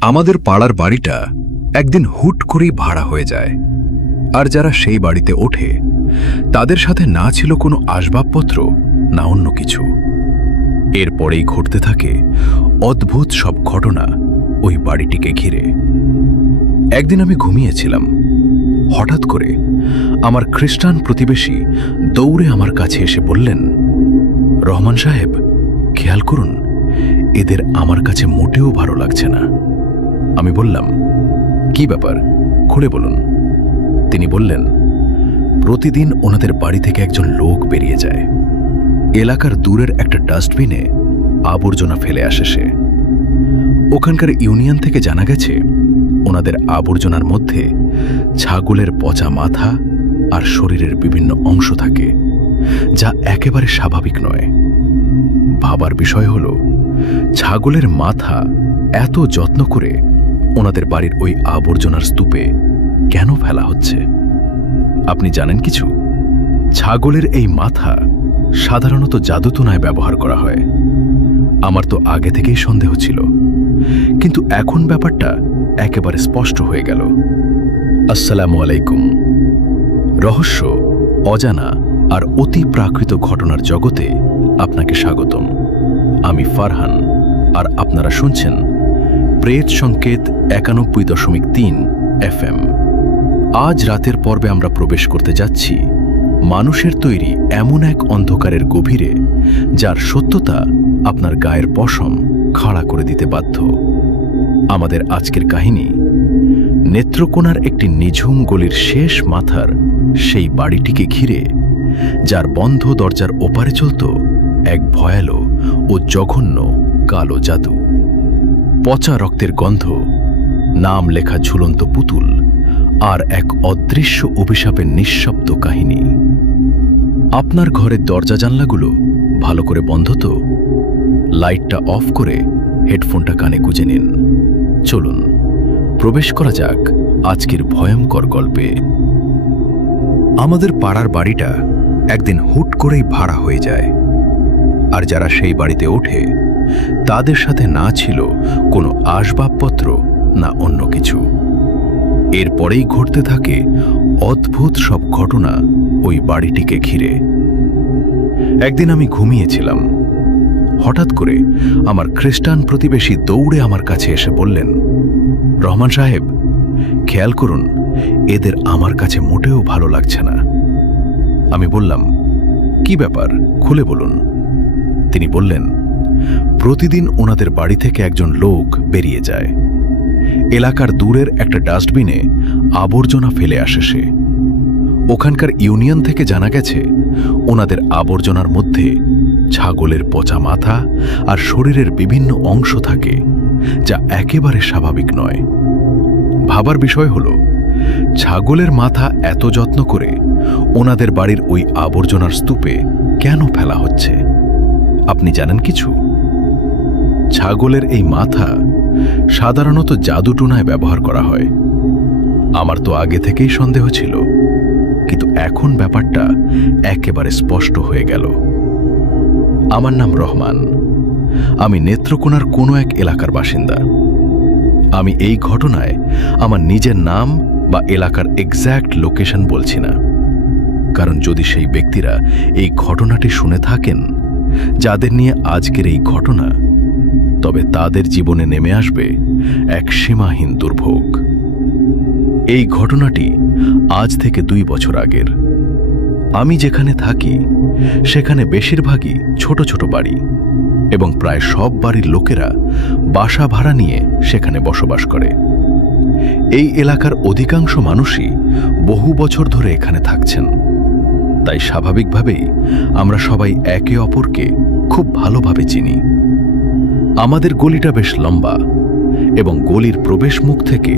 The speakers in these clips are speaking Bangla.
আমাদের পাড়ার বাড়িটা একদিন হুট করেই ভাড়া হয়ে যায়। আর যারা সেই বাড়িতে ওঠে তাদের সাথে না ছিল কোনো আসবাবপত্র, না অন্য কিছু। এরপরেই ঘটতে থাকে অদ্ভুত সব ঘটনা ওই বাড়িটিকে ঘিরে। একদিন আমি ঘুমিয়েছিলাম। হঠাৎ করে আমার খ্রিস্টান প্রতিবেশী দৌড়ে আমার কাছে এসে বললেন, রহমান সাহেব, খেয়াল করুন, এদের আমার কাছে মোটেও ভালো লাগছে না। আমি বললাম, কি ব্যাপার, খুলে বলুন। তিনি বললেন, প্রতিদিন ওনাদের বাড়ি থেকে একজন লোক বেরিয়ে যায়। এলাকার দূরের একটা ডাস্টবিনে আবর্জনা ফেলে আসে সে। ওখানকার ইউনিয়ন থেকে জানা গেছে ওনাদের আবর্জনার মধ্যে ছাগলের পচা মাথা আর শরীরের বিভিন্ন অংশ থাকে, যা একেবারে স্বাভাবিক নয়। ভাবার বিষয় হল, ছাগলের মাথা এত যত্ন করে ওনাদের বাড়ির ওই আবর্জনার স্তূপে কেন ফেলা হচ্ছে? আপনি জানেন কিছু? ছাগলের এই মাথা সাধারণত জাদুটোনায় ব্যবহার করা হয়। আমার তো আগে থেকেই সন্দেহ ছিল, কিন্তু এখন ব্যাপারটা একেবারে স্পষ্ট হয়ে গেল। আসসালামু আলাইকুম। রহস্য, অজানা আর অতি প্রাকৃত ঘটনার জগতে আপনাকে স্বাগতম। আমি ফারহান, আর আপনারা শুনছেন প্রেত সংকেত 91.3 FM। আজ রাতের পর্বে আমরা প্রবেশ করতে যাচ্ছি মানুষের তৈরি এমন এক অন্ধকারের গভীরে, যার সত্যতা আপনার গায়ের পশম খাড়া করে দিতে বাধ্য। আমাদের আজকের কাহিনী নেত্রকোনার একটি নিঝুম গলির শেষ মাথার সেই বাড়িটিকে ঘিরে, যার বন্ধ দরজার ওপারে চলত এক ভয়ালো ও জঘন্য কালো জাদু। পচা রক্তের গন্ধ, নাম লেখা ঝুলন্ত পুতুল আর এক অদৃশ্য অভিশাপের নিঃশব্দ কাহিনী। আপনার ঘরের দরজা জানলাগুলো ভালো করে বন্ধ তো? লাইটটা অফ করে হেডফোনটা কানে গুঁজে নিন। চলুন প্রবেশ করা যাক আজকের ভয়ঙ্কর গল্পে। আমাদের পাড়ার বাড়িটা একদিন হুট করেই ভাড়া হয়ে যায়। আর যারা সেই বাড়িতে ওঠে তাদের সাথে না ছিল কোনো আসবাবপত্র, না অন্য কিছু। এরপরেই ঘটতে থাকে অদ্ভুত সব ঘটনা ওই বাড়িটিকে ঘিরে। একদিন আমি ঘুমিয়েছিলাম। হঠাৎ করে আমার খ্রিস্টান প্রতিবেশী দৌড়ে আমার কাছে এসে বললেন, রহমান সাহেব, খেয়াল করুন, এদের আমার কাছে মোটেও ভালো লাগছে না। আমি বললাম, কি ব্যাপার, খুলে বলুন। তিনি বললেন, প্রতিদিন ওনাদের বাড়ি থেকে একজন লোক বেরিয়ে যায়। এলাকার দূরের একটা ডাস্টবিনে আবর্জনা ফেলে আসে সে। ওখানকার ইউনিয়ন থেকে জানা গেছে ওনাদের আবর্জনার মধ্যে ছাগলের পচা মাথা আর শরীরের বিভিন্ন অংশ থাকে, যা একেবারে স্বাভাবিক নয়। ভাবার বিষয় হল, ছাগলের মাথা এত যত্ন করে ওনাদের বাড়ির ওই আবর্জনার স্তূপে কেন ফেলা হচ্ছে? আপনি জানেন কিছু? ছাগলের এই মাথা সাধারণত জাদুটোনায় ব্যবহার করা হয়। আমার তো আগে থেকেই সন্দেহ ছিল, কিন্তু এখন ব্যাপারটা একেবারে স্পষ্ট হয়ে গেল। আমার নাম রহমান। আমি নেত্রকোনার কোনো এক এলাকার বাসিন্দা। আমি এই ঘটনায় আমার নিজের নাম বা এলাকার এক্স্যাক্ট লোকেশন বলছি না, কারণ যদি সেই ব্যক্তিরা এই ঘটনাটি শুনে থাকেন, যাদের নিয়ে আজকের এই ঘটনা, তবে তাদের জীবনে নেমে আসবে এক সীমাহীন দুর্ভোগ। এই ঘটনাটি আজ থেকে 2 বছর আগের। আমি যেখানে থাকি সেখানে বেশিরভাগই ছোট ছোট বাড়ি, এবং প্রায় সব বাড়ির লোকেরা বাসা ভাড়া নিয়ে সেখানে বসবাস করে। এই এলাকার অধিকাংশ মানুষই বহু বছর ধরে এখানে থাকছেন। তাই স্বাভাবিকভাবেই আমরা সবাই একে অপরকে খুব ভালোভাবে চিনি। আমাদের গলিটা বেশ লম্বা, এবং গলির প্রবেশ মুখ থেকে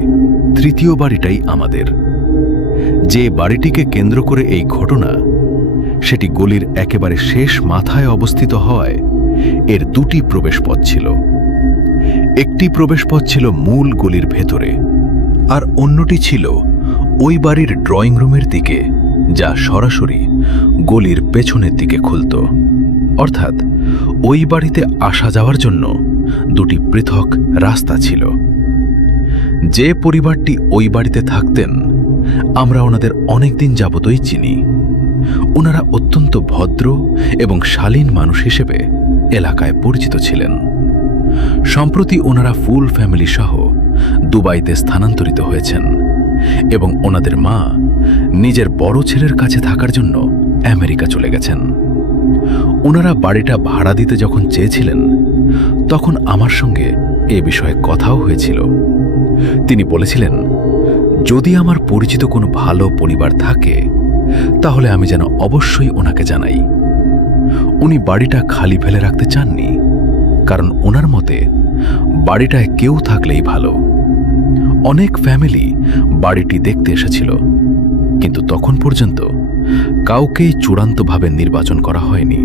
তৃতীয় বাড়িটাই আমাদের। যে বাড়িটিকে কেন্দ্র করে এই ঘটনা, সেটি গলির একেবারে শেষ মাথায় অবস্থিত হওয়ায় এর 2টি প্রবেশপথ ছিল। একটি প্রবেশপথ ছিল মূল গলির ভেতরে, আর অন্যটি ছিল ওই বাড়ির ড্রয়িং রুমের দিকে, যা সরাসরি গলির পেছনের দিকে খুলত। অর্থাৎ ওই বাড়িতে আসা যাওয়ার জন্য 2টি পৃথক রাস্তা ছিল। যে পরিবারটি ওই বাড়িতে থাকতেন আমরা ওনাদের অনেক দিন যাবতই চিনি। ওনারা অত্যন্ত ভদ্র এবং শালীন মানুষ হিসেবে এলাকায় পরিচিত ছিলেন। সম্প্রতি ওনারা ফুল ফ্যামিলি সহ দুবাইতে স্থানান্তরিত হয়েছেন এবং ওনাদের মা নিজের বড় ছেলের কাছে থাকার জন্য আমেরিকা চলে গেছেন। ওনারা বাড়িটা ভাড়া দিতে যখন চেয়েছিলেন তখন আমার সঙ্গে এ বিষয়ে কথাও হয়েছিল। তিনি বলেছিলেন যদি আমার পরিচিত কোনো ভালো পরিবার থাকে তাহলে আমি যেন অবশ্যই ওনাকে জানাই। উনি বাড়িটা খালি ফেলে রাখতে চাননি, কারণ ওনার মতে বাড়িটায় কেউ থাকলেই ভালো। অনেক ফ্যামিলি বাড়িটি দেখতে এসেছিল, কিন্তু তখন পর্যন্ত কাউকেই চূড়ান্তভাবে নির্বাচন করা হয়নি।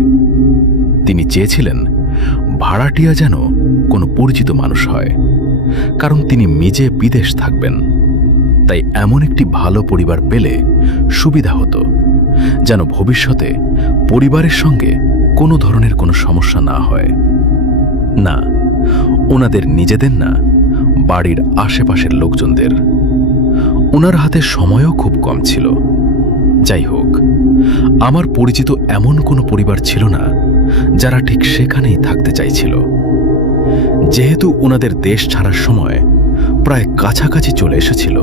তিনি চেয়েছিলেন ভাড়াটিয়া যেন কোনো পরিচিত মানুষ হয়, কারণ তিনি নিজে বিদেশ থাকবেন। তাই এমন একটি ভালো পরিবার পেলে সুবিধা হতো, যেন ভবিষ্যতে পরিবারের সঙ্গে কোনো ধরনের কোনো সমস্যা না হয়। না, ওনাদের নিজেদের না, বাড়ির আশেপাশের লোকজনদের। ওনার হাতে সময়ও খুব কম ছিল। যাই হোক, আমার পরিচিত এমন কোনো পরিবার ছিল না যারা ঠিক সেখানেই থাকতে চাইছিল। যেহেতু ওনাদের দেশ ছাড়ার সময় প্রায় কাছাকাছি চলে এসেছিল,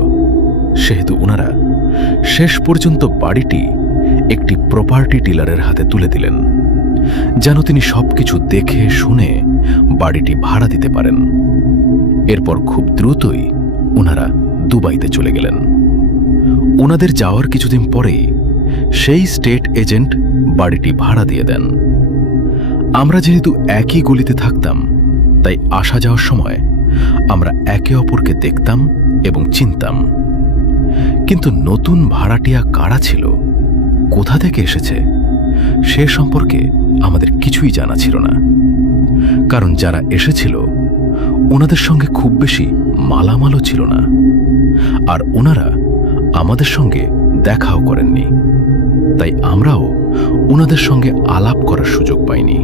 সেহেতু ওনারা শেষ পর্যন্ত বাড়িটি একটি প্রপার্টি ডিলারের হাতে তুলে দিলেন, যেন তিনি সবকিছু দেখে শুনে বাড়িটি ভাড়া দিতে পারেন। এরপর খুব দ্রুতই ওনারা দুবাইতে চলে গেলেন। ওনাদের যাওয়ার কিছুদিন পরেই সেই স্টেট এজেন্ট বাড়িটি ভাড়া দিয়ে দেন। আমরা যেহেতু একই গলিতে থাকতাম, তাই আসা যাওয়ার সময় আমরা একে অপরকে দেখতাম এবং চিনতাম। কিন্তু নতুন ভাড়াটিয়া কারা ছিল, কোথা থেকে এসেছে, সে সম্পর্কে আমাদের কিছুই জানা ছিল না। কারণ যারা এসেছিল ওনাদের সঙ্গে খুব বেশি মালামালও ছিল না, আর ওনারা আমাদের সঙ্গে দেখাও করেননি। তাই আমরাও ওনাদের সঙ্গে আলাপ করার সুযোগ পাইনি।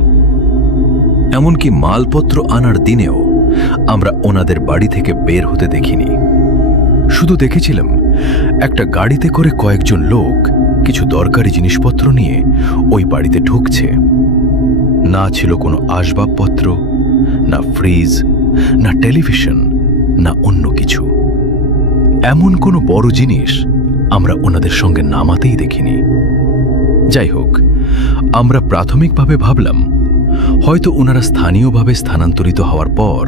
এমনকি মালপত্র আনার দিনেও আমরা ওনাদের বাড়ি থেকে বের হতে দেখিনি। শুধু দেখেছিলাম একটা গাড়িতে করে কয়েকজন লোক কিছু দরকারি জিনিসপত্র নিয়ে ওই বাড়িতে ঢুকছে। না ছিল কোনো আসবাবপত্র, না ফ্রিজ, না টেলিভিশন, না অন্য কিছু। এমন কোনো বড় জিনিস আমরা ওনাদের সঙ্গে নামাতেই দেখিনি। যাই হোক, আমরা প্রাথমিকভাবে ভাবলাম হয়তো ওনারা স্থানীয়ভাবে স্থানান্তরিত হওয়ার পর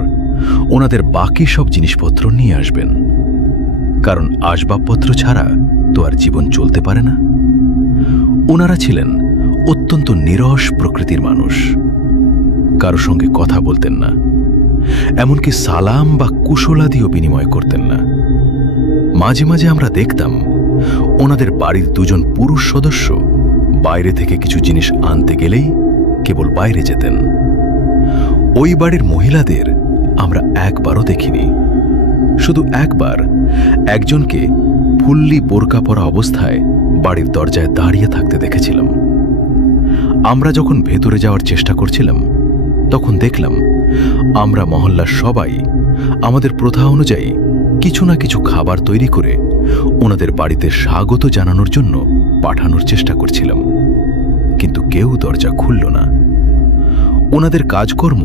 ওনাদের বাকি সব জিনিসপত্র নিয়ে আসবেন, কারণ আসবাবপত্র ছাড়া তো আর জীবন চলতে পারে না। ওনারা ছিলেন অত্যন্ত নিরস প্রকৃতির মানুষ। কারো সঙ্গে কথা বলতেন না, এমনকি সালাম বা কুশলাদিও বিনিময় করতেন না। মাঝে মাঝে আমরা দেখতাম ওনাদের বাড়ির দুজন পুরুষ সদস্য বাইরে থেকে কিছু জিনিস আনতে গেলেই কেবল বাইরে যেতেন। ওই বাড়ির মহিলাদের আমরা একবারও দেখিনি। শুধু একবার একজনকে ফুল্লি বোরকা পরা অবস্থায় বাড়ির দরজায় দাঁড়িয়ে থাকতে দেখেছিলাম। আমরা যখন ভেতরে যাওয়ার চেষ্টা করছিলাম তখন দেখলাম আমরা মহল্লার সবাই আমাদের প্রথা অনুযায়ী কিছু না কিছু খাবার তৈরি করে ওনাদের বাড়িতে স্বাগত জানানোর জন্য পাঠানোর চেষ্টা করছিলাম, কিন্তু কেউ দরজা খুলল না। ওনাদের কাজকর্ম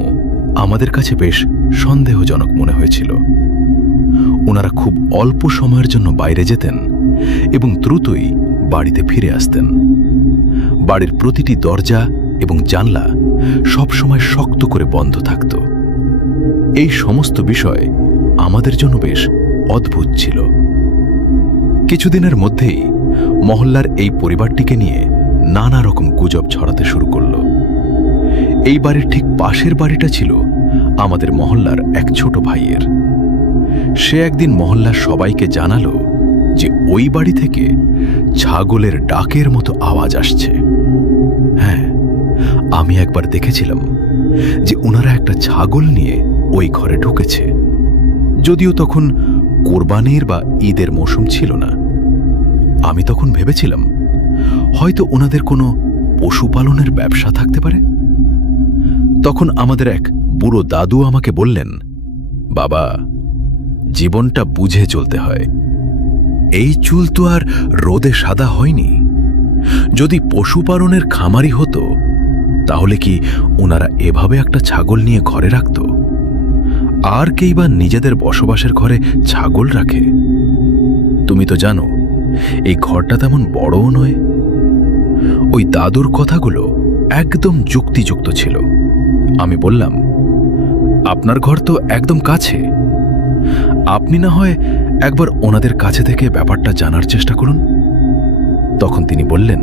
আমাদের কাছে বেশ সন্দেহজনক মনে হয়েছিল। ওনারা খুব অল্প সময়ের জন্য বাইরে যেতেন এবং দ্রুতই বাড়িতে ফিরে আসতেন। বাড়ির প্রতিটি দরজা এবং জানলা সবসময় শক্ত করে বন্ধ থাকত। এই সমস্ত বিষয় আমাদের জন্য বেশ অদ্ভুত ছিল। কিছুদিনের মধ্যেই মহল্লার এই পরিবারটিকে নিয়ে নানা রকম গুজব ছড়াতে শুরু করল। এই বাড়ির ঠিক পাশের বাড়িটা ছিল আমাদের মহল্লার এক ছোট ভাইয়ের। সে একদিন মহল্লার সবাইকে জানালো যে ওই বাড়ি থেকে ছাগলের ডাকের মতো আওয়াজ আসছে। হ্যাঁ, আমি একবার দেখেছিলাম যে ওনারা একটা ছাগল নিয়ে ওই ঘরে ঢুকেছে, যদিও তখন কোরবানির বা ঈদের মৌসুম ছিল না। আমি তখন ভেবেছিলাম হয়তো ওনাদের কোনো পশুপালনের ব্যবসা থাকতে পারে। তখন আমাদের এক বুড়ো দাদু আমাকে বললেন, বাবা, জীবনটা বুঝে চলতে হয়। এই চুল তো আর রোদে সাদা হয়নি। যদি পশুপালনের খামারি হতো তাহলে কি ওনারা এভাবে একটা ছাগল নিয়ে ঘরে রাখত? আর কেই বা নিজেদের বসবাসের ঘরে ছাগল রাখে? তুমি তো জানো এই ঘরটা তেমন বড়ও নয়। ওই দাদুর কথাগুলো একদম যুক্তিযুক্ত ছিল। আমি বললাম, আপনার ঘর তো একদম কাছে, আপনি না হয় একবার ওনাদের কাছে থেকে ব্যাপারটা জানার চেষ্টা করুন। তখন তিনি বললেন,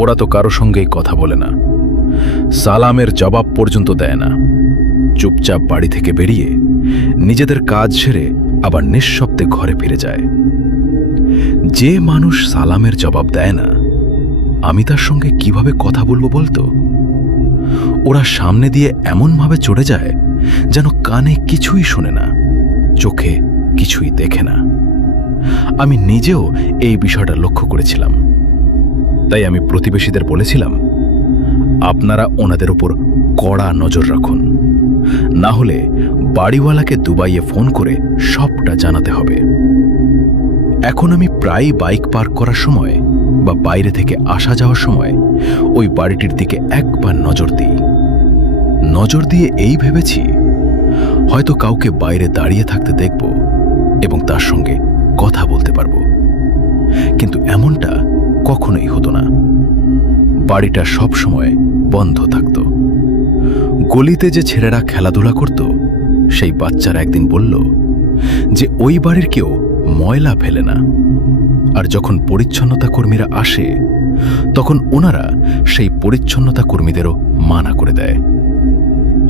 ওরা তো কারো সঙ্গেই কথা বলে না, সালামের জবাব পর্যন্ত দেয় না। চুপচাপ বাড়ি থেকে বেরিয়ে নিজেদের কাজ সেরে আবার নিঃশব্দে ঘরে ফিরে যায়। যে মানুষ সালামের জবাব দেয় না, আমি তার সঙ্গে কিভাবে কথা বলবো বলতো? ওরা সামনে দিয়ে এমনভাবে চড়ে যায় যেন কানে কিছুই শোনে না, চোখে কিছুই দেখে না। আমি নিজেও এই বিষয়টা লক্ষ্য করেছিলাম। তাই আমি প্রতিবেশীদের বলেছিলাম, আপনারা ওনাদের উপর কড়া নজর রাখুন, না হলে বাড়িওয়ালাকে দুবাইয়ে ফোন করে সবটা জানাতে হবে। এখন আমি প্রায় বাইক পার্ক করার সময় বা বাইরে থেকে আসা যাওয়ার সময় ওই বাড়িটির দিকে একবার নজর দিই। নজর দিয়ে এই ভেবেছি, হয়তো কাউকে বাইরে দাঁড়িয়ে থাকতে দেখব এবং তার সঙ্গে কথা বলতে পারব। কিন্তু এমনটা কখনোই হতো না। বাড়িটা সব সময় বন্ধ থাকত। গলিতে যে ছেলেরা খেলাধুলা করত, সেই বাচ্চারা একদিন বলল যে ওই বাড়ির কেউ ময়লা ফেলে না। আর যখন পরিচ্ছন্নতা কর্মীরা আসে তখন ওনারা সেই পরিচ্ছন্নতা কর্মীদেরও মানা করে দেয়।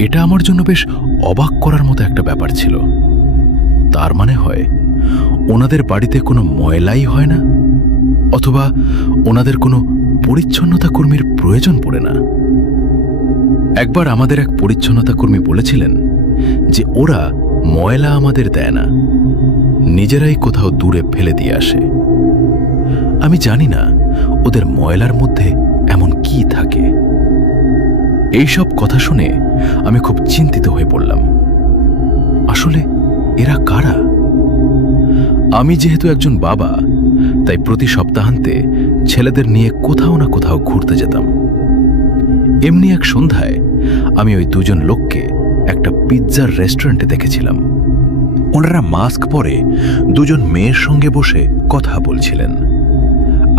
এটা আমার জন্য বেশ অবাক করার মতো একটা ব্যাপার ছিল। তার মানে হয় ওনাদের বাড়িতে কোনো ময়লাই হয় না, অথবা ওনাদের কোনো পরিচ্ছন্নতা কর্মীর প্রয়োজন পড়ে না। একবার আমাদের এক পরিচ্ছন্নতা কর্মী বলেছিলেন যে ওরা ময়লা আমাদের দেয় না, নিজেরাই কোথাও দূরে ফেলে দিয়ে আসে। আমি জানি না ওদের ময়লার মধ্যে এমন কি থাকে। এইসব কথা শুনে আমি খুব চিন্তিত হয়ে পড়লাম। আসলে এরা কারা? আমি যেহেতু একজন বাবা, তাই প্রতি সপ্তাহান্তে ছেলেদের নিয়ে কোথাও না কোথাও ঘুরতে যেতাম। এমনি এক সন্ধ্যায় আমি ওই দুজন লোককে একটা পিৎজার রেস্টুরেন্টে দেখেছিলাম। ওনারা মাস্ক পরে দুজন মেয়ের সঙ্গে বসে কথা বলছিলেন।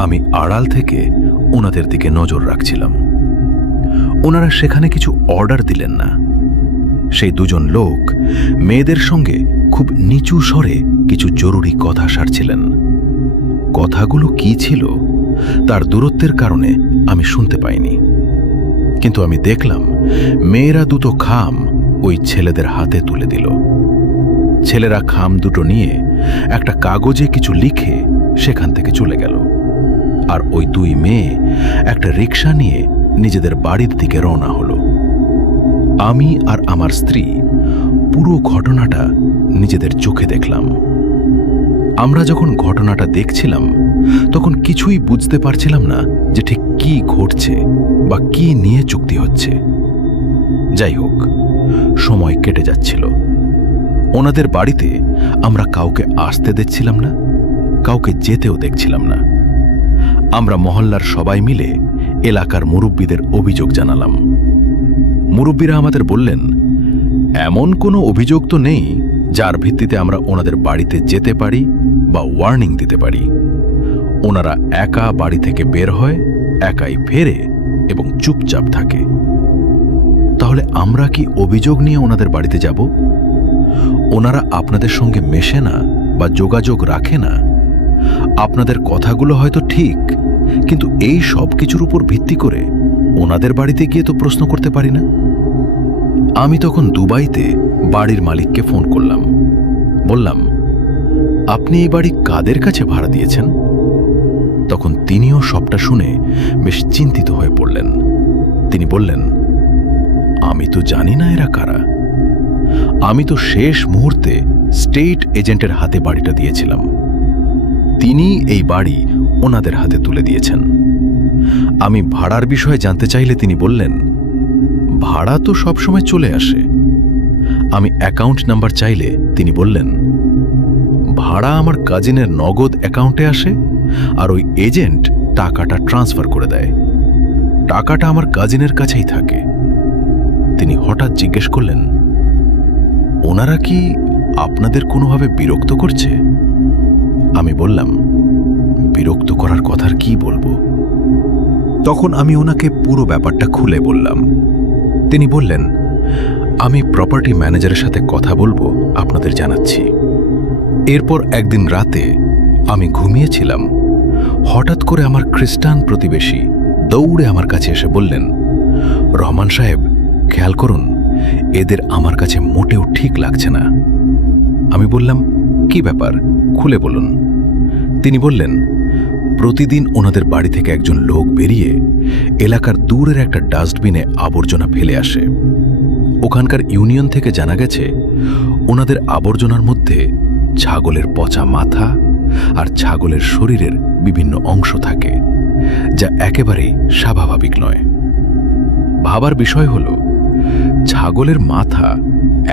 আমি আড়াল থেকে ওনাদের দিকে নজর রাখছিলাম। ওনারা সেখানে কিছু অর্ডার দিলেন না। সেই দুজন লোক মেয়েদের সঙ্গে খুব নিচু স্বরে কিছু জরুরি কথা সারছিলেন। কথাগুলো কি ছিল তার দূরত্বের কারণে আমি শুনতে পাইনি, কিন্তু আমি দেখলাম মেয়েরা দুটো খাম ওই ছেলেদের হাতে তুলে দিল। ছেলেরা খাম দুটো নিয়ে একটা কাগজে কিছু লিখে সেখান থেকে চলে গেল। আর ওই দুই মেয়ে একটা রিক্সা নিয়ে নিজেদের বাড়ির দিকে রওনা হলো। আমি আর আমার স্ত্রী পুরো ঘটনাটা নিজেদের চোখে দেখলাম। আমরা যখন ঘটনাটা দেখছিলাম তখন কিছুই বুঝতে পারছিলাম না যে ঠিক কি ঘটছে বা কি নিয়ে চুক্তি হচ্ছে। যাই হোক, সময় কেটে যাচ্ছিল। ওনাদের বাড়িতে আমরা কাউকে আসতে দেখছিলাম না, কাউকে যেতেও দেখছিলাম না। আমরা মহল্লার সবাই মিলে এলাকার মুরব্বীদের অভিযোগ জানালাম। মুরব্বীরা আমাদের বললেন, এমন কোনো অভিযোগ তো নেই যার ভিত্তিতে আমরা ওনাদের বাড়িতে যেতে পারি বা ওয়ার্নিং দিতে পারি। ওনারা একা বাড়ি থেকে বের হয়, একাই ফেরে এবং চুপচাপ থাকে। তাহলে আমরা কি অভিযোগ নিয়ে ওনাদের বাড়িতে যাব? ওনারা আপনাদের সঙ্গে মেশে না বা যোগাযোগ রাখে না। আপনাদের কথাগুলো হয়তো ঠিক, কিন্তু এই সব কিছুর উপর ভিত্তি করে ওনাদের বাড়িতে গিয়ে তো প্রশ্ন করতে পারি না। আমি তখন দুবাইতে বাড়ির মালিককে ফোন করলাম। বললাম, আপনি এই বাড়ি কাদের কাছে ভাড়া দিয়েছেন? তখন তিনিও সবটা শুনে বেশ চিন্তিত হয়ে পড়লেন। তিনি বললেন, আমি তো জানি না এরা কারা। আমি তো শেষ মুহূর্তে স্টেট এজেন্টের হাতে বাড়িটা দিয়েছিলাম। তিনি এই বাড়ি ওনাদের হাতে তুলে দিয়েছেন। আমি ভাড়ার বিষয়ে জানতে চাইলে তিনি বললেন, ভাড়া তো সবসময় চলে আসে। আমি অ্যাকাউন্ট নাম্বার চাইলে তিনি বললেন, ভাড়া আমার কাজিনের নগদ অ্যাকাউন্টে আসে আর ওই এজেন্ট টাকাটা ট্রান্সফার করে দেয়। টাকাটা আমার কাজিনের কাছেই থাকে। তিনি হঠাৎ জিজ্ঞেস করলেন, ওনারা কি আপনাদের কোনোভাবে বিরক্ত করছে? আমি বললাম, বিরক্ত করার কথার কি বলবো? তখন আমি ওনাকে পুরো ব্যাপারটা খুলে বললাম। তিনি বললেন, আমি প্রপার্টি ম্যানেজারের সাথে কথা বলবো, আপনাদের জানাচ্ছি। এরপর একদিন রাতে আমি ঘুমিয়েছিলাম। হঠাৎ করে আমার খ্রিস্টান প্রতিবেশী দৌড়ে আমার কাছে এসে বললেন, রহমান সাহেব, খেয়াল করুন, এদের আমার কাছে মোটেও ঠিক লাগছে না। আমি বললাম, কি ব্যাপার, খুলে বলুন। তিনি বললেন, প্রতিদিন ওনাদের বাড়ি থেকে একজন লোক বেরিয়ে এলাকার দূরের একটা ডাস্টবিনে আবর্জনা ফেলে আসে। ওখানকার ইউনিয়ন থেকে জানা গেছে ওনাদের আবর্জনার মধ্যে ছাগলের পচা মাথা আর ছাগলের শরীরের বিভিন্ন অংশ থাকে, যা একেবারেই স্বাভাবিক নয়। ভাবার বিষয় হল, ছাগলের মাথা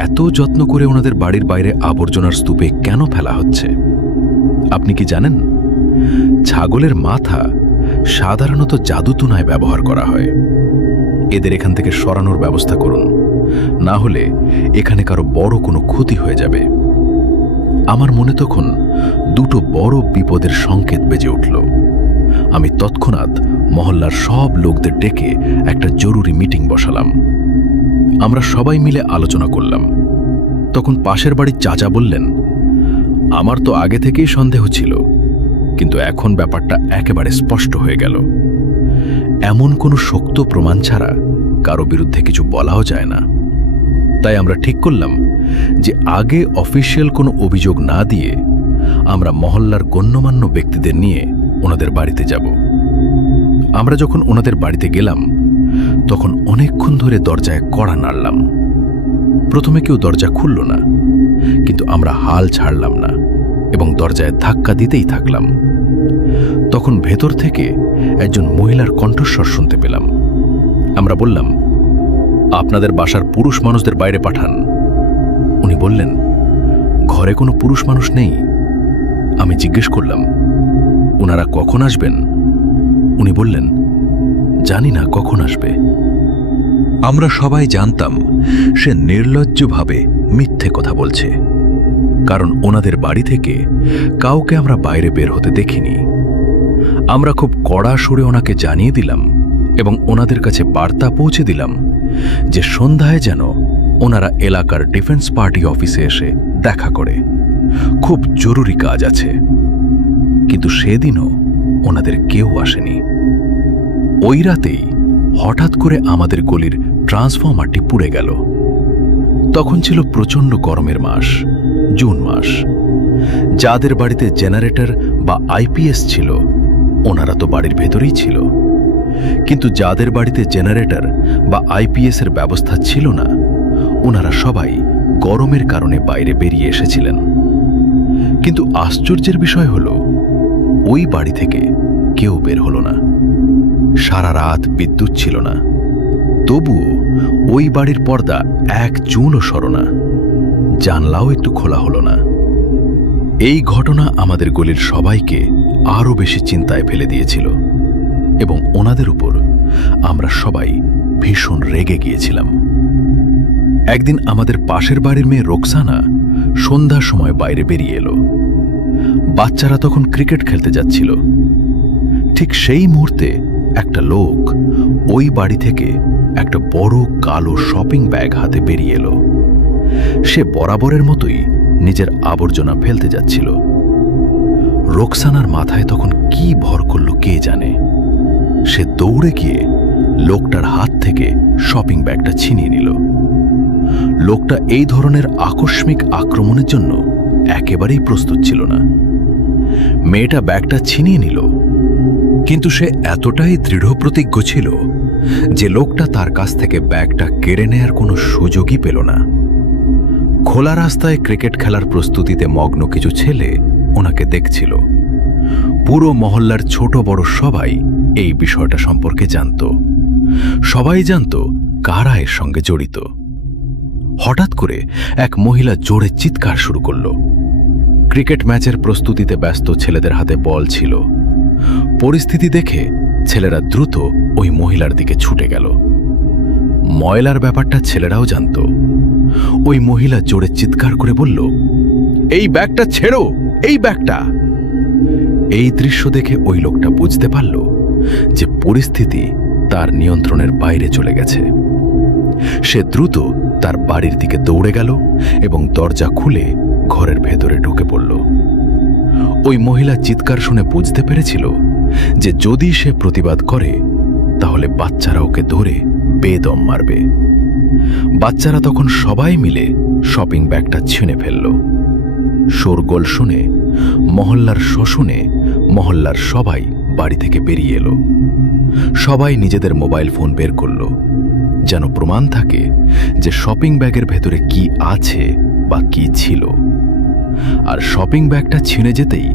এত যত্ন করে ওনাদের বাড়ির বাইরে আবর্জনার স্তূপে কেন ফেলা হচ্ছে? আপনি কি জানেন? ছাগলের মাথা সাধারণত জাদুটুনায় ব্যবহার করা হয়। এদের এখান থেকে সরানোর ব্যবস্থা করুন, না হলে এখানে কারো বড় কোনো ক্ষতি হয়ে যাবে। আমার মনে তখন দুটো বড় বিপদের সংকেত বেজে উঠল। আমি তৎক্ষণাৎ মহল্লার সব লোকদের ডেকে একটা জরুরি মিটিং বসালাম। আমরা সবাই মিলে আলোচনা করলাম। তখন পাশের বাড়ির চাচা বললেন, আমার তো আগে থেকেই সন্দেহ ছিল, কিন্তু এখন ব্যাপারটা একেবারে স্পষ্ট হয়ে গেল। এমন কোনো শক্ত প্রমাণ ছাড়া কারো বিরুদ্ধে কিছু বলাও যায় না। তাই আমরা ঠিক করলাম যে আগে অফিসিয়াল কোনো অভিযোগ না দিয়ে আমরা মহল্লার গণ্যমান্য ব্যক্তিদের নিয়ে ওনাদের বাড়িতে যাব। আমরা যখন ওনাদের বাড়িতে গেলাম, তখন অনেকক্ষণ ধরে দরজায় কড়া নাড়লাম। প্রথমে কেউ দরজা খুলল না, কিন্তু আমরা হাল ছাড়লাম না এবং দরজায় ধাক্কা দিতেই থাকলাম। তখন ভেতর থেকে একজন মহিলার কণ্ঠস্বর শুনতে পেলাম। আমরা বললাম, আপনাদের বাসার পুরুষ মানুষদের বাইরে পাঠান। উনি বললেন, ঘরে কোনো পুরুষ মানুষ নেই। আমি জিজ্ঞেস করলাম, ওনারা কখন আসবেন? উনি বললেন, জানি না কখন আসবে। আমরা সবাই জানতাম সে নির্লজ্জভাবে মিথ্যে কথা বলছে, কারণ ওনাদের বাড়ি থেকে কাউকে আমরা বাইরে বের হতে দেখিনি। আমরা খুব কড়া সুরে ওনাকে জানিয়ে দিলাম এবং ওনাদের কাছে বার্তা পৌঁছে দিলাম যে সন্ধ্যায় যেন ওনারা এলাকার ডিফেন্স পার্টি অফিসে এসে দেখা করে, খুব জরুরি কাজ আছে। কিন্তু সেদিনও ওনাদের কেউ আসেনি। ওই রাতেই হঠাৎ করে আমাদের গলির ট্রান্সফরমারটি পুড়ে গেল। তখন ছিল প্রচণ্ড গরমের মাস, জুন মাস। যাদের বাড়িতে জেনারেটর বা আইপিএস ছিল, ওনারা তো বাড়ির ভেতরেই ছিল। কিন্তু যাদের বাড়িতে জেনারেটর বা আইপিএস এর ব্যবস্থা ছিল না, ওনারা সবাই গরমের কারণে বাইরে বেরিয়ে এসেছিলেন। কিন্তু আশ্চর্যের বিষয় হল, ওই বাড়ি থেকে কেউ বের হলো না। সারা রাত বিদ্যুৎ ছিল না, তবুও ওই বাড়ির পর্দা এক চুলও সরো না, জানলাও একটু খোলা হলো না। এই ঘটনা আমাদের গলির সবাইকে আরো বেশি চিন্তায় ফেলে দিয়েছিল এবং ওনাদের উপর আমরা সবাই ভীষণ রেগে গিয়েছিলাম। একদিন আমাদের পাশের বাড়ির মেয়ে রোকসানা সন্ধ্যার সময় বাইরে বেরিয়ে এলো। বাচ্চারা তখন ক্রিকেট খেলতে যাচ্ছিল। ঠিক সেই মুহূর্তে একটা লোক ওই বাড়ি থেকে একটা বড় কালো শপিং ব্যাগ হাতে বেরিয়ে এলো। সে বরাবরের মতোই নিজের আবর্জনা ফেলতে যাচ্ছিল। রোকসানার মাথায় তখন কি ভর করল কে জানে। সে দৌড়ে গিয়ে লোকটার হাত থেকে শপিং ব্যাগটা ছিনিয়ে নিল। লোকটা এই ধরনের আকস্মিক আক্রমণের জন্য একেবারেই প্রস্তুত ছিল না। মেয়েটা ব্যাগটা ছিনিয়ে নিল, কিন্তু সে এতটাই দৃঢ়প্রতিজ্ঞ ছিল যে লোকটা তার কাছ থেকে ব্যাগটা কেড়ে নেয়ার কোনো সুযোগই পেল না। খোলা রাস্তায় ক্রিকেট খেলার প্রস্তুতিতে মগ্ন কিছু ছেলে ওনাকে দেখছিল। পুরো মহল্লার ছোট বড় সবাই এই বিষয়টা সম্পর্কে জানত। সবাই জানত কারা এর সঙ্গে জড়িত। হঠাৎ করে এক মহিলা জোরে চিৎকার শুরু করল। ক্রিকেট ম্যাচের প্রস্তুতিতে ব্যস্ত ছেলেদের হাতে বল ছিল। পরিস্থিতি দেখে ছেলেরা দ্রুত ওই মহিলার দিকে ছুটে গেল। ময়লার ব্যাপারটা ছেলেরাও জানত। ওই মহিলা জোরে চিৎকার করে বলল, এই ব্যাগটা ছেড়ো, এই ব্যাগটা। এই দৃশ্য দেখে ওই লোকটা বুঝতে পারল যে পরিস্থিতি তার নিয়ন্ত্রণের বাইরে চলে গেছে। সে দ্রুত তার বাড়ির দিকে দৌড়ে গেল এবং দরজা খুলে ঘরের ভেতরে ঢুকে পড়ল। ওই মহিলা চিৎকার শুনে বুঝতে পেরেছিল যে যদি সে প্রতিবাদ করে তাহলে বাচ্চারা ওকে ধরে বেদম মারবে। বাচ্চারা তখন সবাই মিলে শপিং ব্যাগটা ছিঁড়ে ফেলল। শোরগোল শুনে মহল্লার শোষণে মহল্লার সবাই বাড়ি থেকে বেরিয়ে এলো। সবাই নিজেদের মোবাইল ফোন বের করল, যেন প্রমাণ থাকে যে শপিং ব্যাগের ভেতরে কি আছে বা কি ছিল। আর শপিং ব্যাগটা ছিঁড়ে যেতেই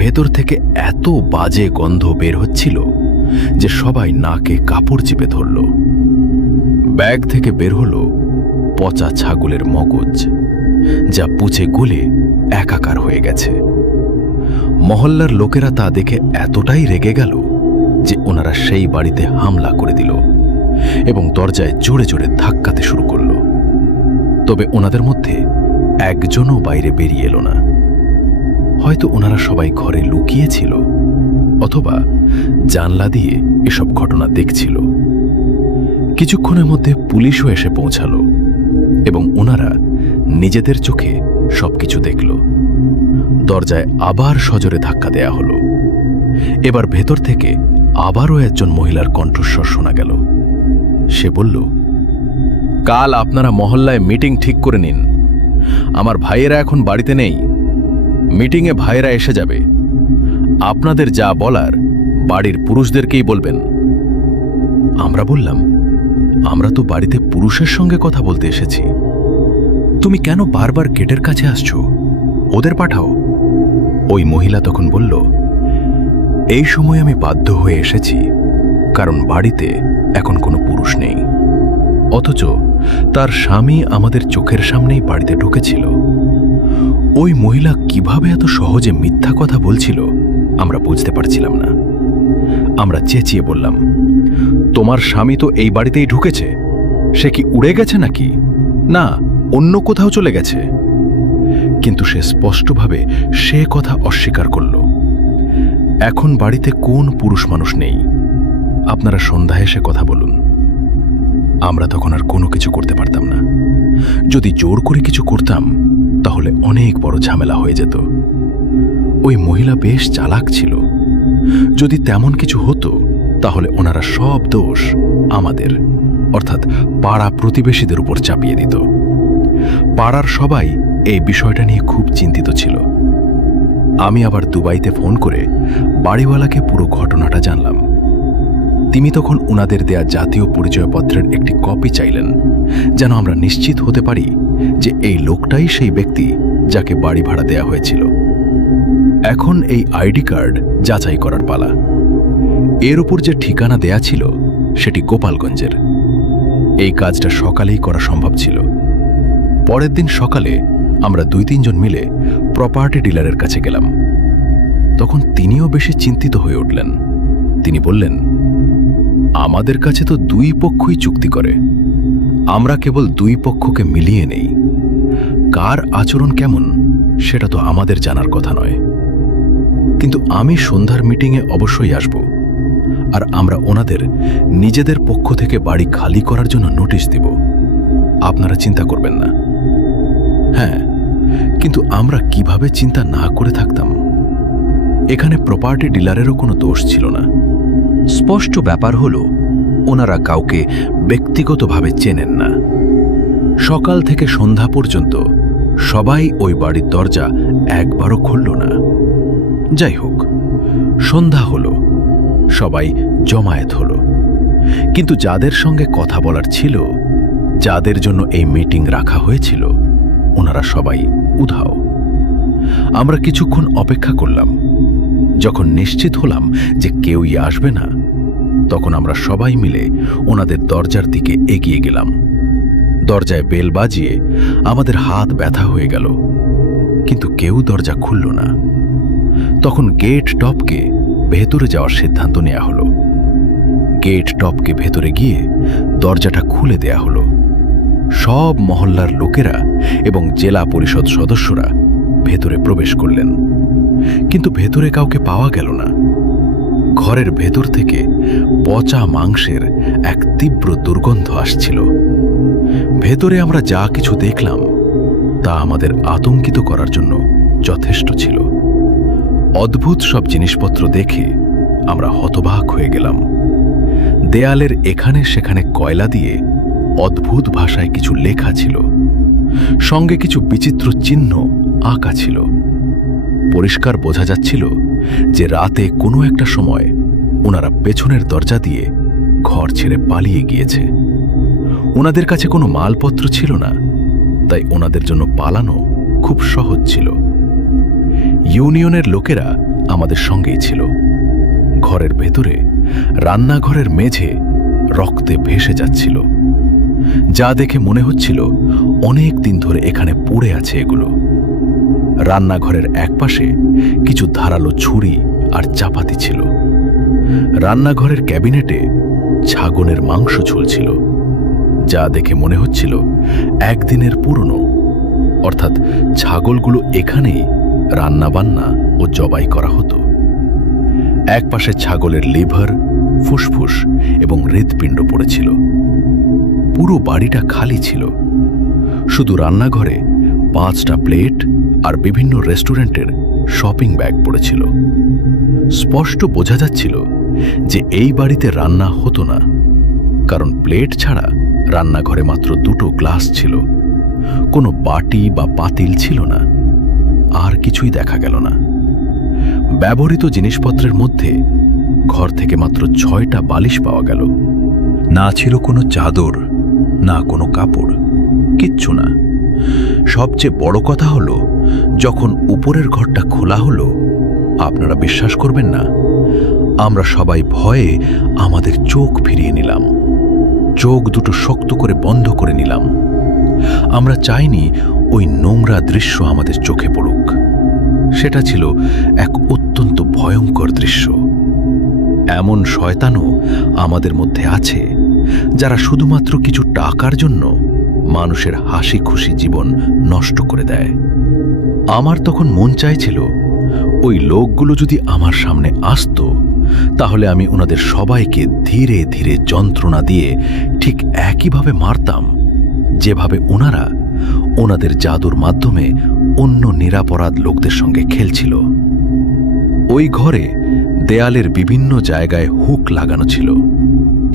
ভেতর থেকে এত বাজে গন্ধ বের হচ্ছিল যে সবাই নাকে কাপড় চিপে ধরল। ব্যাগ থেকে বের হলো পচা ছাগলের মগজ, যা পুচে গলে একাকার হয়ে গেছে। মহল্লার লোকেরা তা দেখে এতটাই রেগে গেল যে ওনারা সেই বাড়িতে হামলা করে দিল এবং দরজায় জোরে জোরে ধাক্কাতে শুরু করল। তবে ওনাদের মধ্যে একজনও বাইরে বেরিয়ে এলো না। হয়তো ওনারা সবাই ঘরে লুকিয়েছিল অথবা জানলা দিয়ে এসব ঘটনা দেখছিল। কিছুক্ষণের মধ্যে পুলিশও এসে পৌঁছালো এবং ওনারা নিজেদের চোখে সবকিছু দেখল। দরজায় আবার সজোরে ধাক্কা দেয়া হলো। এবার ভেতর থেকে আবারও একজন মহিলার কণ্ঠস্বর শোনা গেল। সে বলল, কাল আপনারা মহল্লায় মিটিং ঠিক করে নিন। আমার ভাইয়েরা এখন বাড়িতে নেই। মিটিংয়ে ভাইয়েরা এসে যাবে। আপনাদের যা বলার বাড়ির পুরুষদেরকেই বলবেন। আমরা বললাম, আমরা তো বাড়িতে পুরুষের সঙ্গে কথা বলতে এসেছি। তুমি কেন বারবার গেটের কাছে আসছো? ওদের পাঠাও। ওই মহিলা তখন বলল, এই সময় আমি বাধ্য হয়ে এসেছি কারণ বাড়িতে এখন কোনো পুরুষ নেই। অথচ তার স্বামী আমাদের চোখের সামনেই বাড়িতে ঢুকেছিল। ওই মহিলা কিভাবে এত সহজে মিথ্যা কথা বলছিল আমরা বুঝতে পারছিলাম না। আমরা চেঁচিয়ে বললাম, তোমার স্বামী তো এই বাড়িতেই ঢুকেছে। সে কি উড়ে গেছে নাকি? না, অন্য কোথাও চলে গেছে। কিন্তু সে স্পষ্টভাবে সে কথা অস্বীকার করল। এখন বাড়িতে কোন পুরুষ মানুষ নেই। আপনারা সন্ধ্যায় এসে কথা বলুন। আমরা তখন আর কোনো কিছু করতে পারতাম না। যদি জোর করে কিছু করতাম তাহলে অনেক বড় ঝামেলা হয়ে যেত। ওই মহিলা বেশ চালাক ছিল। যদি তেমন কিছু হতো তাহলে ওনারা সব দোষ আমাদের অর্থাৎ পাড়া প্রতিবেশীদের উপর চাপিয়ে দিত। পাড়ার সবাই এই বিষয়টা নিয়ে খুব চিন্তিত ছিল। আমি আবার দুবাইতে ফোন করে বাড়িওয়ালাকে পুরো ঘটনাটা জানলাম। তিনি তখন ওনাদের দেয়া জাতীয় পরিচয়পত্রের একটি কপি চাইলেন, যেন আমরা নিশ্চিত হতে পারি যে এই লোকটাই সেই ব্যক্তি যাকে বাড়ি ভাড়া দেয়া হয়েছিল। এখন এই আইডি কার্ড যাচাই করার পালা। এর উপর যে ঠিকানা দেয়া ছিল সেটি গোপালগঞ্জের। এই কাজটা সকালেই করা সম্ভব ছিল। পরের দিন সকালে আমরা 2-3 জন মিলে প্রপার্টি ডিলারের কাছে গেলাম। তখন তিনিও বেশি চিন্তিত হয়ে উঠলেন। তিনি বললেন, আমাদের কাছে তো দুই পক্ষই চুক্তি করে। আমরা কেবল দুই পক্ষকে মিলিয়ে নেই। কার আচরণ কেমন সেটা তো আমাদের জানার কথা নয়। কিন্তু আমি সন্ধ্যার মিটিংয়ে অবশ্যই আসব, আর আমরা ওনাদের নিজেদের পক্ষ থেকে বাড়ি খালি করার জন্য নোটিশ দেব। আপনারা চিন্তা করবেন না। হ্যাঁ, কিন্তু আমরা কিভাবে চিন্তা না করে থাকতাম? এখানে প্রপার্টি ডিলারেরও কোনো দোষ ছিল না। স্পষ্ট ব্যাপার হলো ওনারা কাউকে ব্যক্তিগতভাবে চেনেন না। সকাল থেকে সন্ধ্যা পর্যন্ত সবাই ওই বাড়ির দরজা একবারও খুলল না। যাই হোক, সন্ধ্যা হলো, সবাই জমায়েত হলো। কিন্তু যাদের সঙ্গে কথা বলার ছিল, যাদের জন্য এই মিটিং রাখা হয়েছিল, ওনারা সবাই উধাও। আমরা কিছুক্ষণ অপেক্ষা করলাম। যখন নিশ্চিত হলাম যে কেউই আসবে না, তখন আমরা সবাই মিলে ওনাদের দরজার দিকে এগিয়ে গেলাম। দরজায় বেল বাজিয়ে আমাদের হাত ব্যথা হয়ে গেল। কিন্তু কেউ দরজা খুলল না। তখন গেট টপকে ভেতরে যাওয়ার সিদ্ধান্ত নেওয়া হলো। গেট টপকে ভেতরে গিয়ে দরজাটা খুলে দেয়া হলো। সব মহল্লার লোকেরা এবং জেলা পরিষদ সদস্যরা ভেতরে প্রবেশ করলেন, কিন্তু ভেতরে কাউকে পাওয়া গেল না। ঘরের ভেতর থেকে পচা মাংসের এক তীব্র দুর্গন্ধ আসছিল। ভেতরে আমরা যা কিছু দেখলাম তা আমাদের আতঙ্কিত করার জন্য যথেষ্ট ছিল। অদ্ভুত সব জিনিসপত্র দেখে আমরা হতবাক হয়ে গেলাম। দেয়ালের এখানে সেখানে কয়লা দিয়ে অদ্ভুত ভাষায় কিছু লেখা ছিল, সঙ্গে কিছু বিচিত্র চিহ্ন আঁকা ছিল। পরিষ্কার বোঝা যাচ্ছিল যে রাতে কোনো একটা সময় ওনারা পেছনের দরজা দিয়ে ঘর ছেড়ে পালিয়ে গিয়েছে। ওনাদের কাছে কোনো মালপত্র ছিল না, তাই ওনাদের জন্য পালানো খুব সহজ ছিল। ইউনিয়নের লোকেরা আমাদের সঙ্গেই ছিল। ঘরের ভেতরে রান্নাঘরের মেঝে রক্তে ভেসে যাচ্ছিল, যা দেখে মনে হচ্ছিল অনেক দিন ধরে এখানে পড়ে আছে এগুলো। রান্নাঘরের একপাশে কিছু ধারালো ছুরি আর চাপাতি ছিল। রান্নাঘরের ক্যাবিনেটে ছাগলের মাংস ঝুলছিল, যা দেখে মনে হচ্ছিল একদিনের পুরনো, অর্থাৎ ছাগলগুলো এখানেই রান্নাবান্না ও জবাই করা হতো। একপাশে ছাগলের লিভার, ফুসফুস এবং হৃৎপিণ্ড পড়েছিল। পুরো বাড়িটা খালি ছিল, শুধু রান্নাঘরে 5টা প্লেট আর বিভিন্ন রেস্টুরেন্টের শপিং ব্যাগ পড়েছিল। স্পষ্ট বোঝা যাচ্ছিল যে এই বাড়িতে রান্না হতো না, কারণ প্লেট ছাড়া রান্নাঘরে মাত্র 2টো গ্লাস ছিল। কোনো বাটি বা পাতিল ছিল না, আর কিছুই দেখা গেল না। ব্যবহৃত জিনিসপত্রের মধ্যে ঘর থেকে মাত্র 6টা বালিশ পাওয়া গেল। না ছিল কোনো চাদর, না কোনো কাপড়, কিচ্ছু না। সবচেয়ে বড় কথা হলো, যখন উপরের ঘরটা খোলা হলো, আপনারা বিশ্বাস করবেন না, আমরা সবাই ভয়ে আমাদের চোখ ফিরিয়ে নিলাম। চোখ দুটো শক্ত করে বন্ধ করে নিলাম। আমরা চাইনি ওই নোংরা দৃশ্য আমাদের চোখে পড়ুক। সেটা ছিল এক অত্যন্ত ভয়ঙ্কর দৃশ্য। এমন শয়তানও আমাদের মধ্যে আছে, যারা শুধুমাত্র কিছু টাকার জন্য মানুষের হাসি খুশি জীবন নষ্ট করে দেয়। আমার তখন মন চাইছিল, ওই লোকগুলো যদি আমার সামনে আসতো, তাহলে আমি ওনাদের সবাইকে ধীরে ধীরে যন্ত্রণা দিয়ে ঠিক একইভাবে মারতাম, যেভাবে ওনারা ওনাদের জাদুর মাধ্যমে অন্য নিরাপরাধ লোকদের সঙ্গে খেলছিল। ওই ঘরে দেয়ালের বিভিন্ন জায়গায় হুক লাগানো ছিল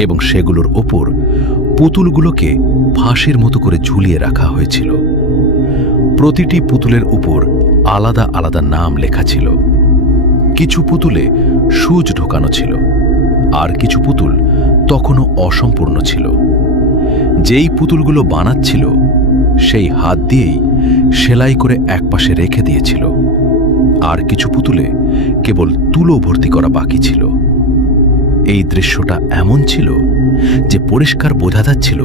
এবং সেগুলোর ওপর পুতুলগুলোকে ফাঁসির মতো করে ঝুলিয়ে রাখা হয়েছিল। প্রতিটি পুতুলের উপর আলাদা আলাদা নাম লেখা ছিল। কিছু পুতুলে সূচ ঢোকানো ছিল, আর কিছু পুতুল তখনও অসম্পূর্ণ ছিল। যেই পুতুলগুলো বানাচ্ছিল সেই হাত দিয়েই সেলাই করে একপাশে রেখে দিয়েছিল, আর কিছু পুতুলে কেবল তুলো ভর্তি করা বাকি ছিল। এই দৃশ্যটা এমন ছিল যে পরিষ্কার বোঝা যাচ্ছিল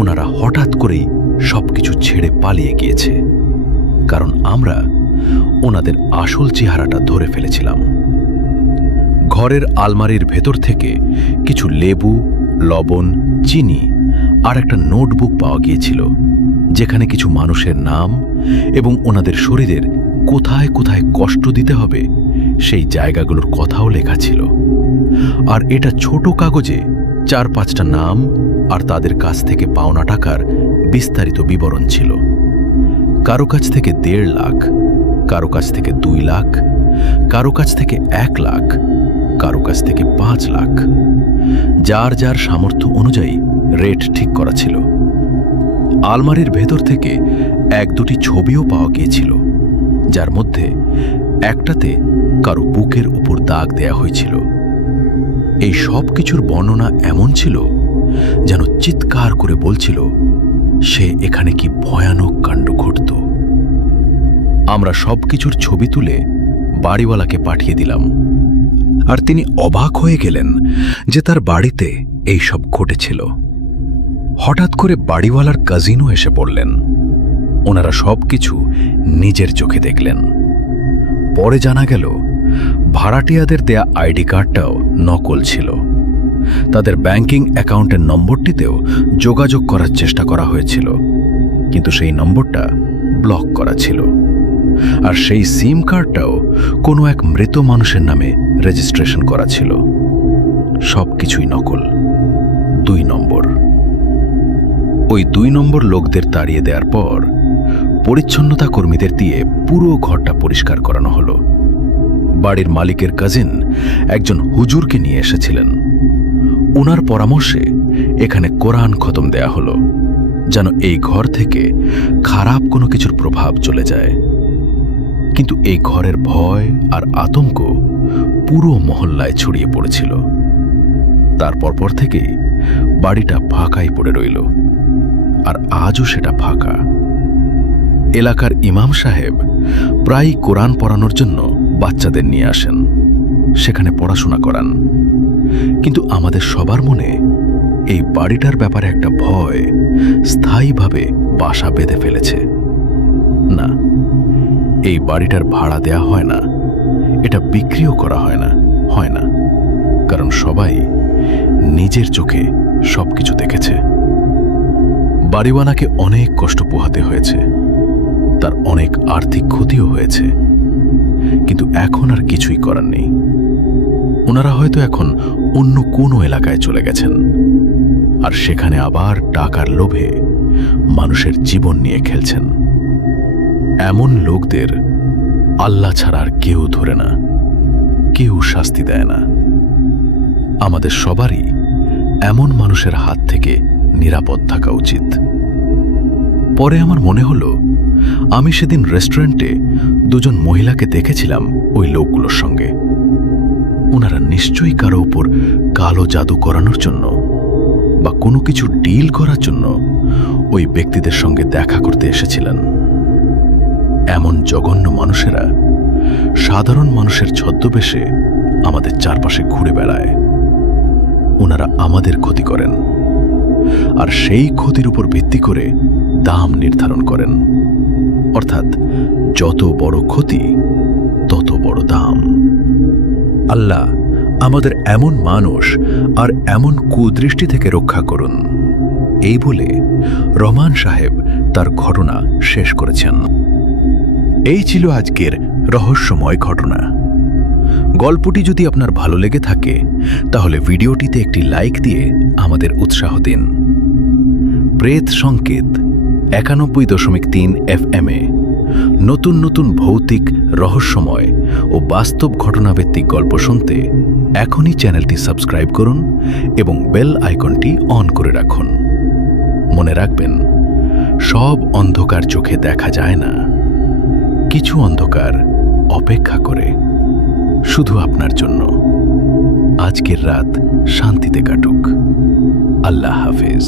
ওনারা হঠাৎ করেই সবকিছু ছেড়ে পালিয়ে গিয়েছে, কারণ আমরা ওনাদের আসল চেহারাটা ধরে ফেলেছিলাম। ঘরের আলমারির ভেতর থেকে কিছু লেবু, লবণ, চিনি আর একটা নোটবুক পাওয়া গিয়েছিল, যেখানে কিছু মানুষের নাম এবং ওনাদের শরীরের কোথায় কোথায় কষ্ট দিতে হবে সেই জায়গাগুলোর কথাও লেখা ছিল। আর এটা ছোট কাগজে 4-5টা নাম আর তাদের কাছ থেকে পাওনা টাকার বিস্তারিত বিবরণ ছিল। কারো কাছ থেকে 1.5 লাখ, কারো কাছ থেকে 2 লাখ, কারো কাছ থেকে 1 লাখ, কারো কাছ থেকে 5 লাখ। যার যার সামর্থ্য অনুযায়ী রেট ঠিক করা ছিল। আলমারির ভেতর থেকে 1-2টি ছবিও পাওয়া গিয়েছিল, যার মধ্যে একটাতে কারো বুকের উপর দাগ দেয়া হয়েছিল। এই সব কিছুর বর্ণনা এমন ছিল যেন চিৎকার করে বলছিল সে এখানে কি ভয়ানক কাণ্ড ঘটত। আমরা সব কিছুর ছবি তুলে বাড়িওয়ালাকে পাঠিয়ে দিলাম, আর তিনি অবাক হয়ে গেলেন যে তার বাড়িতে এই সব ঘটেছিল। হঠাৎ করে বাড়িওয়ালার কাজিনও এসে পড়লেন। ওনারা সবকিছু নিজের চোখে দেখলেন। পরে জানা গেল ভাড়াটিয়াদের দেয়া আইডি কার্ডটাও নকল ছিল। তাদের ব্যাংকিং অ্যাকাউন্টের নম্বরটিতেও যোগাযোগ করার চেষ্টা করা হয়েছিল, কিন্তু সেই নম্বরটা ব্লক করা ছিল। আর সেই সিম কার্ডটাও কোনো এক মৃত মানুষের নামে রেজিস্ট্রেশন করা ছিল। সবকিছুই নকল। 2 নম্বর। ওই 2 নম্বর লোকদের তাড়িয়ে দেওয়ার পর পরিচ্ছন্নতা কর্মীদের দিয়ে পুরো ঘরটা পরিষ্কার করানো হলো। বাড়ির মালিকের কাজিন একজন হুজুরকে নিয়ে এসেছিলেন। ওনার পরামর্শে এখানে কোরআন খতম দেয়া হলো, যেন এই ঘর থেকে খারাপ কোনো কিছুর প্রভাব চলে যায়। কিন্তু এই ঘরের ভয় আর আতঙ্ক পুরো মহল্লায় ছড়িয়ে পড়েছিল। তারপর পর থেকেই বাড়িটা ফাঁকাই পড়ে রইল, আর আজও সেটা ফাঁকা। এলাকার ইমাম সাহেব প্রায়ই কোরআন পড়ানোর জন্য বাচ্চাদের নিয়ে আসেন, সেখানে পড়াশোনা করান। কিন্তু আমাদের সবার মনে এই বাড়িটার ব্যাপারে একটা ভয় স্থায়ীভাবে বাসা বেঁধে ফেলেছে। না, এই বাড়িটার ভাড়া দেয়া হয় না, এটা বিক্রিও করা হয় না, কারণ সবাই নিজের চোখে সবকিছু দেখেছে। বাড়িওয়ালাকে অনেক কষ্ট পোহাতে হয়েছে, তার অনেক আর্থিক ক্ষতিও হয়েছে, কিন্তু এখন আর কিছুই করার নেই। ওনারা হয়তো এখন অন্য কোনো এলাকায় চলে গেছেন, আর সেখানে আবার টাকার লোভে মানুষের জীবন নিয়ে খেলছেন। এমন লোকদের আল্লাহ ছাড়া আর কেউ ধরে না, কেউ শাস্তি দেয় না। আমাদের সবারই এমন মানুষের হাত থেকে নিরাপদ থাকা উচিত। পরে আমার মনে হলো, আমি সেদিন রেস্টুরেন্টে 2 জন মহিলাকে দেখেছিলাম ওই লোকগুলোর সঙ্গে। ওনারা নিশ্চয়ই কারো উপর কালো জাদু করানোর জন্য বা কোনো কিছু ডিল করার জন্য ওই ব্যক্তিদের সঙ্গে দেখা করতে এসেছিলেন। এমন জঘন্য মানুষেরা সাধারণ মানুষের ছদ্মবেশে আমাদের চারপাশে ঘুরে বেড়ায়। ওনারা আমাদের ক্ষতি করেন, আর সেই ক্ষতির উপর ভিত্তি করে দাম নির্ধারণ করেন। অর্থাৎ যত বড় ক্ষতি তত বড় দাম। আল্লাহ আমাদের এমন মানুষ আর এমন কুদৃষ্টি থেকে রক্ষা করুন, এই বলে রহমান সাহেব তার ঘটনা শেষ করেছেন। এই ছিল আজকের রহস্যময় ঘটনা। গল্পটি যদি আপনার ভালো লেগে থাকে তাহলে ভিডিওটিতে একটি লাইক দিয়ে আমাদের উৎসাহ দিন। প্রেত সংকেত 91.3 FM এ নতুন নতুন ভৌতিক, রহস্যময় ও বাস্তব ঘটনাভিত্তিক গল্প শুনতে এখনই চ্যানেলটি সাবস্ক্রাইব করুন এবং বেল আইকনটি অন করে রাখুন। মনে রাখবেন, সব অন্ধকার চোখে দেখা যায় না, কিছু অন্ধকার অপেক্ষা করে শুধু আপনার জন্য। আজকের রাত শান্তিতে কাটুক। আল্লাহ হাফেজ।